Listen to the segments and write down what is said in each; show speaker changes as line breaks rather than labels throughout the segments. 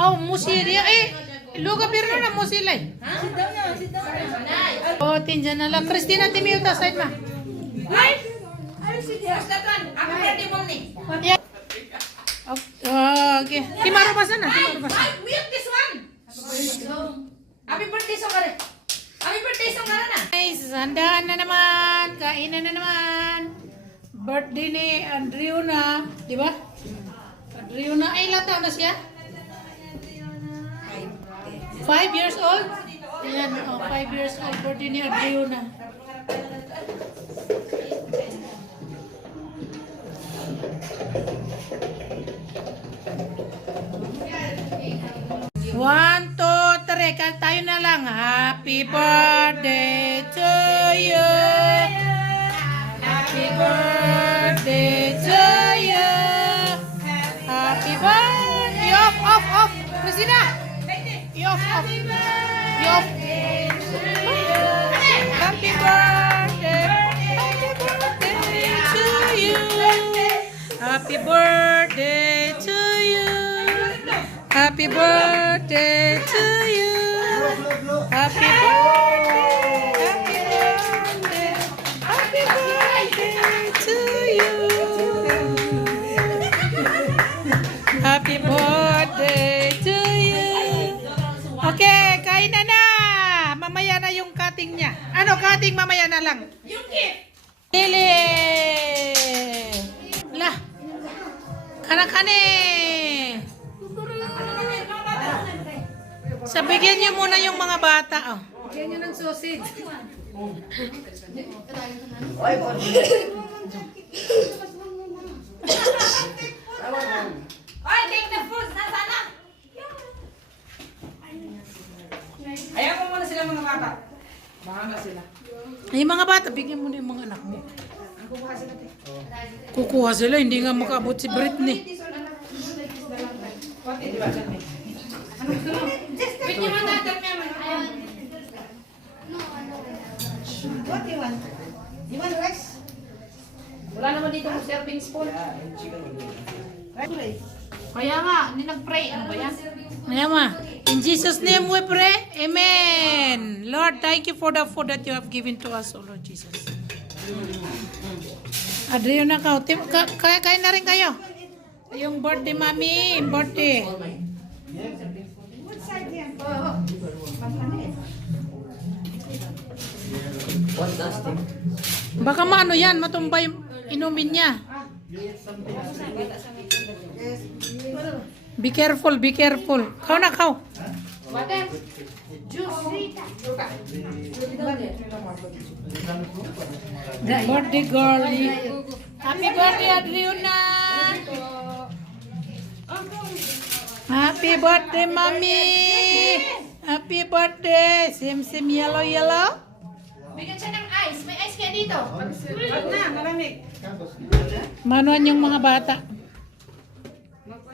Oh, musiria eh. Luga pero na musilay. Oh, tinja na lang. Christina Timiuta side ma. Oh, okay. Timaro pa sana. Timaro pa sana.
Happy birthday song ka rin. Happy birthday song ka rin ah.
Guys, handaan na naman. Kainan na naman. Birthday ni Andriuna. Di ba? Andriuna. Ay, ilang taon na siya? Five years old? Ayan, oh, five years old. Birthday ni Andriuna. One, two, three. Kal tayo na lang. Happy birthday Christina. Off, off. Off. Happy birthday. Happy birthday to you. Happy birthday to you. Happy birthday to you. Happy birthday. Okay, kain na na. Mamaya na yung cutting niya. Ano, cutting mamaya na lang.
Yung gift.
Lili! Lah! Kanakane! Sabigyan niyo muna yung mga bata. Oh.
Bigyan nyo ng sausage. Oy, take the fruits. Nasaan Ayaw mo muna sila mga bata. Bahala sila.
Ay, mga bata, bigyan mo na yung mga anak mo. Kukuha sila, hindi nga makaabot si Britney.
Ano gusto mo? Wait, mga natin naman.
What do you want? You want rice?
Wala naman dito ng serving spoon. Kaya nga, hindi nag-pray. Ano ba yan?
Mayama, in Jesus' name we pray. Amen. Lord, thank you for the food that you have given to us, O Lord Jesus. Adriyo na ka. Kaya kain na rin kayo. Yung birthday, mami. Birthday. Baka maano yan, matumba yung inumin niya. Be Be careful, be careful. Kau nak kau? Birthday girl. Happy birthday Adriana. Happy birthday mami. Happy birthday. Same same yellow yellow.
Bigyan siya ice. May ice kaya dito. Manuan Mana, mga bata. Manuan yung mga bata.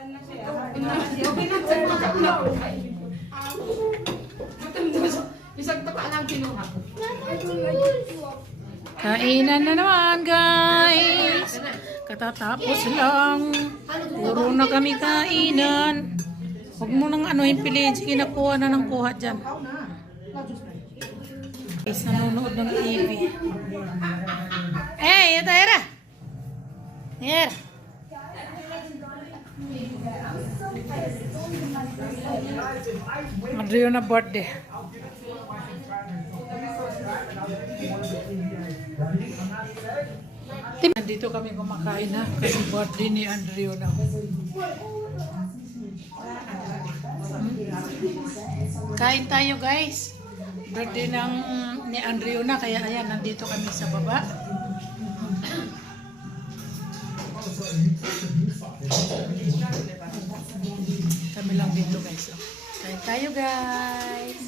Kaya dito.
Wag na, malamig.
Manuan yung mga bata.
Isang tapa lang kinuha.
Kainan na naman, guys. Katatapos lang. Puro na kami kainan. Huwag mo nang ano yung piliin. Sige, nakuha na ng kuha dyan. Guys, nanonood ng TV. Eh, ito, era. Era. Adriyo na birthday. Nandito kami kumakain na kasi birthday ni Andrew na. Kain tayo guys. Birthday ng ni Andrew na kaya ayan nandito kami sa baba. Kain tayo guys.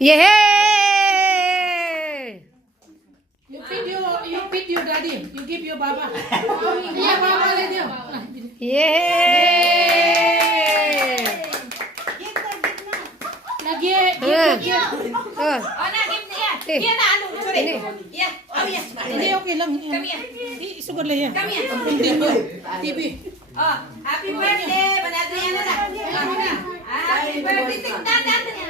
Yeay!
You feed your, you feed your daddy. You give your baba. yeah, baba
let you. Yeay!
Lagi, lagi.
Eh,
eh.
Oh,
nak give dia.
Eh.
Dia nak anu.
Ini.
Ya. Oh ya.
Ini okey lang.
Kami ya.
Di sugar lah
ya. Kami
ya. TV.
Oh, happy birthday, Banadriana. Happy birthday, Tingtan.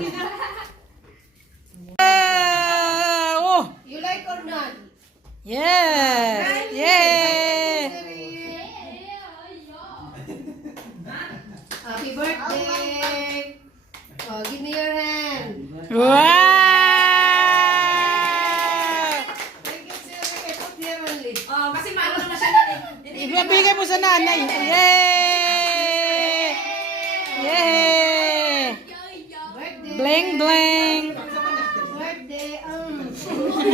Hep, hep, hooray! Puno kita. Ah, Oh!
You like or not?
Yeah! Yeah!
Happy birthday! Oh, give me your hand.
Wow!
Thank you, sir. I put here only.
Oh, kasi maano siya. Hindi,
Ibigay mo sa nanay. Yay! Bling bling.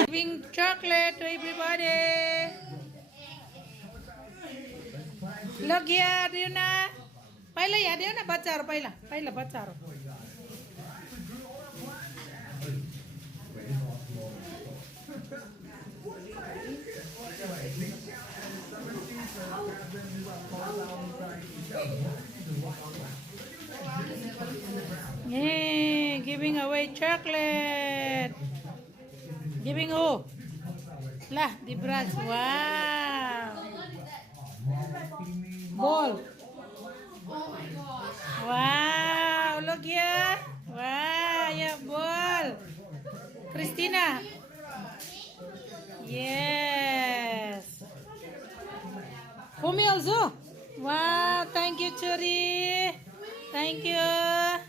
Giving chocolate to everybody. Look here, Rina. Paila ya, Rina. Bacharo, paila. Paila, bacharo. Oh. Giving away chocolate. Giving who? Lah, di brush. Wow. Ball. Wow, look here. Wow, yeah, ball. Christina. Yes. For me also. Wow, thank you, Churi. Thank you.